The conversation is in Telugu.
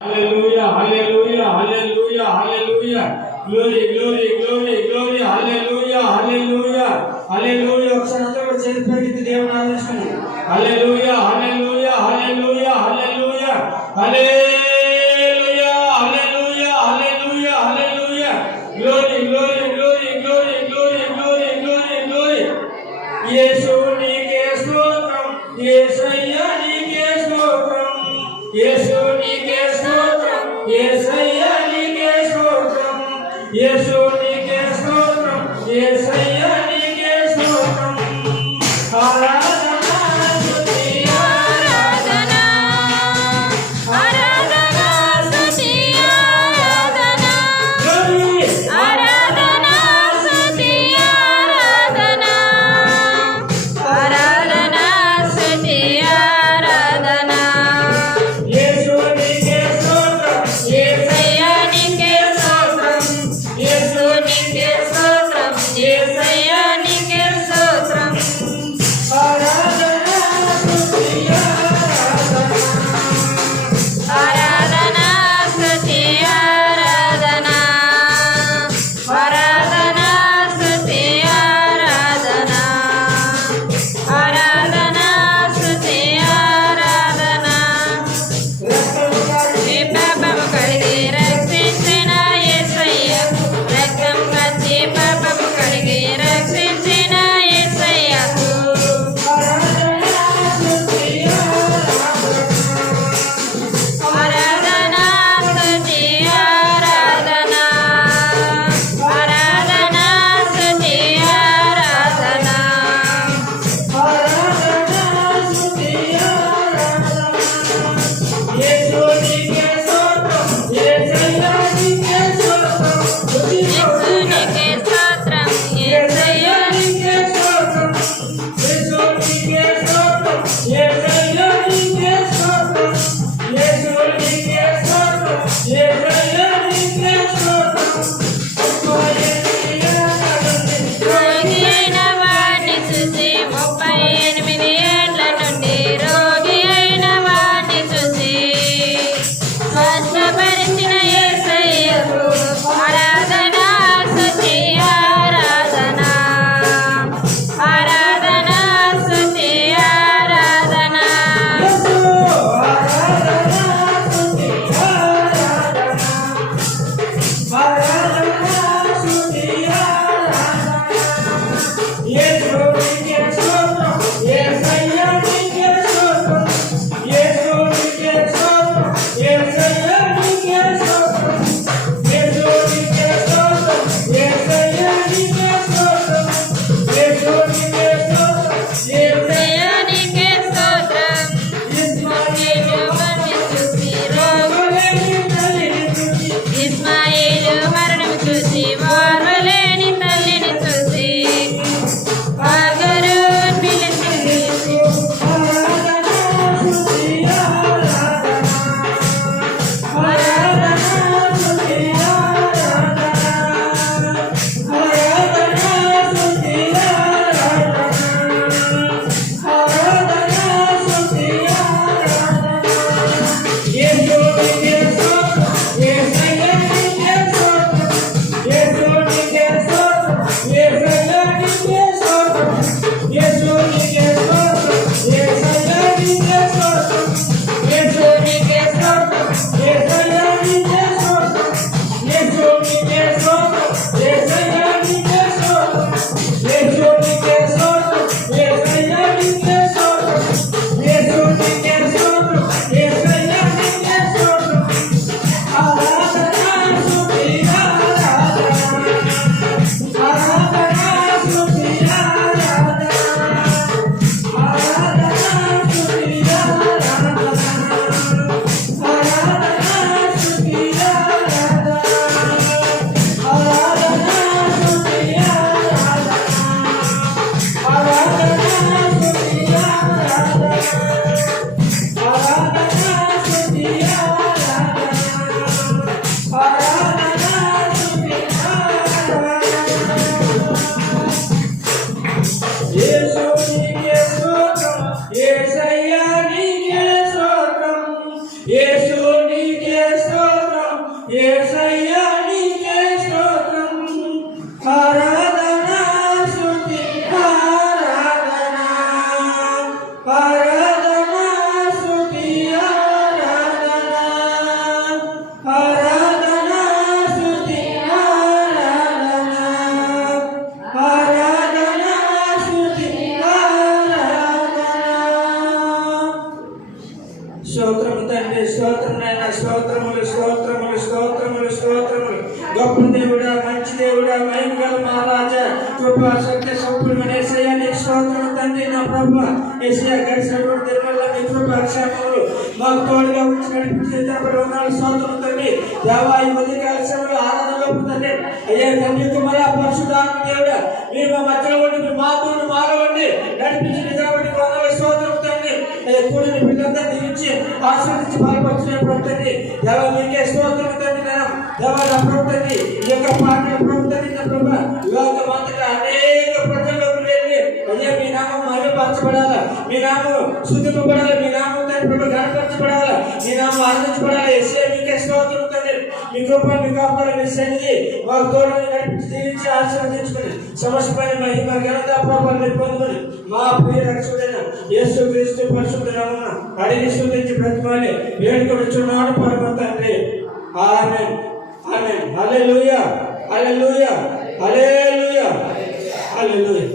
Hallelujah, hallelujah, hallelujah, hallelujah. Glory, glory, glory, glory. Hallelujah, hallelujah, hallelujah. ఒకసారి అందరూ కూడా చేతి పైకి దేవుని ఆరాధించుకోండి. Hallelujah, hallelujah, hallelujah, hallelujah. Hallelujah, hallelujah, hallelujah, hallelujah. Glory, glory, glory, glory, glory, glory, glory, glory. యేసు నీకే స్తోత్రం, యేసయ్యా నీకే స్తోత్రం, యేసు నీకే స్తోత్రం, యేసయ్యా నీకే స్తోత్రం, యేసు నీకే స్తోత్రం, యేసయ్యా నీకే స్తోత్రం. Yes, యేసయ్యా నీకే స్తోత్రం, ఆరాధన స్తుతి ఆరాధన, ఆరాధన స్తుతి ఆరాధన, ఆరాధన స్తుతి ఆరాధన, ఆరాధన స్తుతి ఆరాధన. స్తోత్రము తండ్రి, స్తోత్రం నాయన, స్తోత్రములు స్తోత్రములు స్తోత్రములు స్తోత్రములు. గొప్ప దేవుడా, మంచి దేవుడా, మహిమగల మహారాజా, కృపా సత్య సంపూర్ణ యేసయ్యా నీ స్తోత్రము తండ్రి. నా ప్రభువా యేసయ్యా గడిచినటువంటి దినాల్లో నీ కృపా క్షేమములు మాకు తోడుగా ఉంచి నడిపించేటప్పుడు వందనాలు స్తోత్రము తండ్రి. దేవా ఈ ఉదయకాల సమయంలో ఆరాధనలో తండ్రి అయ్యా తండ్రి కుమార పరిశుద్ధాత్మ దేవుడా, మీరు మా మధ్యలో ఉండి మీ మాతో మాలో ఉండి నడిపించింది కాబట్టి వందనాలు స్తోత్రము తండ్రి. అయ్యా కూడిన బిడ్డలంతా దీవించి ఆశీర్వదించి బలపరిచినప్పుడు తండ్రి దేవా మీకే స్తోత్రము తండ్రి. దేవా నా ప్రభు తండ్రి ఈ యొక్క పాటల ప్రభు తండ్రి నా ప్రభు లోకమంతటా అనేక ప్రజల్లోకి వెళ్ళి అయ్యా మీ నామం మహిమపరచబడాలా, మీ నామం శుద్ధింపబడాలి, మీ నామం తండ్రి ప్రభు గణపరచబడాలా, మీ నామం ఆనందించబడాలి. యేసయ్యా మీకే స్తోత్రము తండ్రి. మీ కృప మీ కాపాడు మీ సన్నిధి మాకు తోడుగా నడిపించి దీవించి ఆశీర్వదించుకుని సమస్తమైన మహిమ ఘనత ప్రభావాలు పొందుకొని మా ప్రియ రక్షకుడైన యేసుక్రీస్తు పరిశుద్ధ నామమున అడిగి స్తుతించి బ్రతిమాలి వేడుకొనుచున్నాను పరమ తండ్రి. ఆమేన్ ఆమేన్. హల్లెలూయా హల్లెలూయా హల్లెలూయా హల్లెలూయా.